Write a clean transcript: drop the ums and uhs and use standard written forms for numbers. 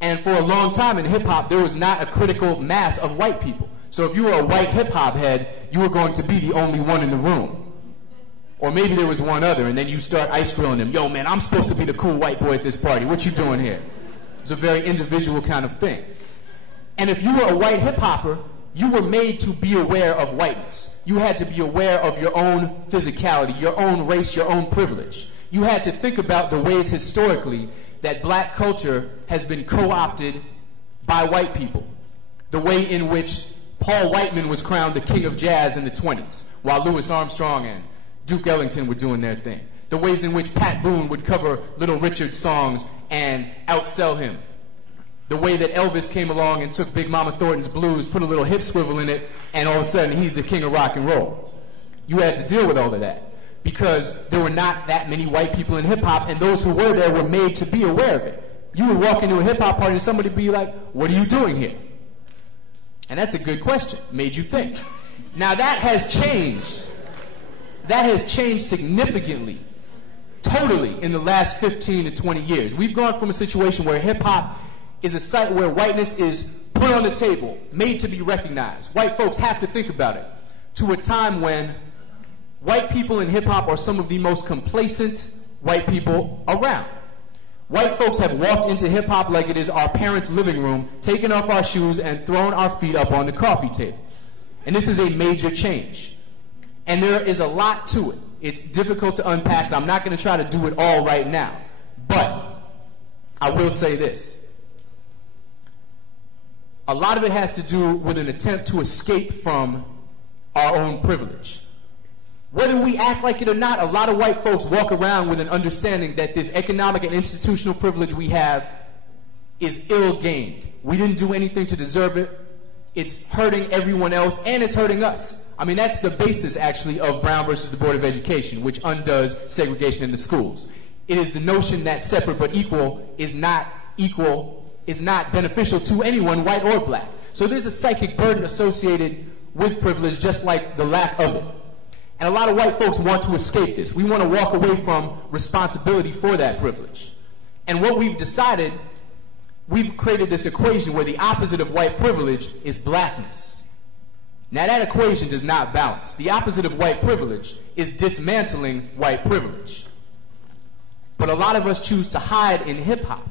And for a long time in hip-hop, there was not a critical mass of white people. So if you were a white hip-hop head, you were going to be the only one in the room. Or maybe there was one other, and then you start ice grilling them. Yo, man, I'm supposed to be the cool white boy at this party. What you doing here? It's a very individual kind of thing. And if you were a white hip-hopper, you were made to be aware of whiteness. You had to be aware of your own physicality, your own race, your own privilege. You had to think about the ways historically that black culture has been co-opted by white people. The way in which Paul Whiteman was crowned the king of jazz in the 20s, while Louis Armstrong and Duke Ellington were doing their thing. The ways in which Pat Boone would cover Little Richard's songs and outsell him. The way that Elvis came along and took Big Mama Thornton's blues, put a little hip swivel in it, and all of a sudden he's the king of rock and roll. You had to deal with all of that because there were not that many white people in hip-hop, and those who were there were made to be aware of it. You would walk into a hip-hop party and somebody would be like, what are you doing here? And that's a good question. Made you think. Now that has changed. That has changed significantly, totally, in the last 15 to 20 years. We've gone from a situation where hip-hop is a site where whiteness is put on the table, made to be recognized. White folks have to think about it, to a time when white people in hip-hop are some of the most complacent white people around. White folks have walked into hip-hop like it is our parents' living room, taken off our shoes and thrown our feet up on the coffee table. And this is a major change. And there is a lot to it. It's difficult to unpack. I'm not going to try to do it all right now. But I will say this. A lot of it has to do with an attempt to escape from our own privilege. Whether we act like it or not, a lot of white folks walk around with an understanding that this economic and institutional privilege we have is ill-gained. We didn't do anything to deserve it. It's hurting everyone else, and it's hurting us. I mean, that's the basis, actually, of Brown versus the Board of Education, which undoes segregation in the schools. It is the notion that separate but equal is not beneficial to anyone, white or black. So there's a psychic burden associated with privilege, just like the lack of it. And a lot of white folks want to escape this. We want to walk away from responsibility for that privilege. And what we've decided, we've created this equation where the opposite of white privilege is blackness. Now that equation does not balance. The opposite of white privilege is dismantling white privilege. But a lot of us choose to hide in hip-hop.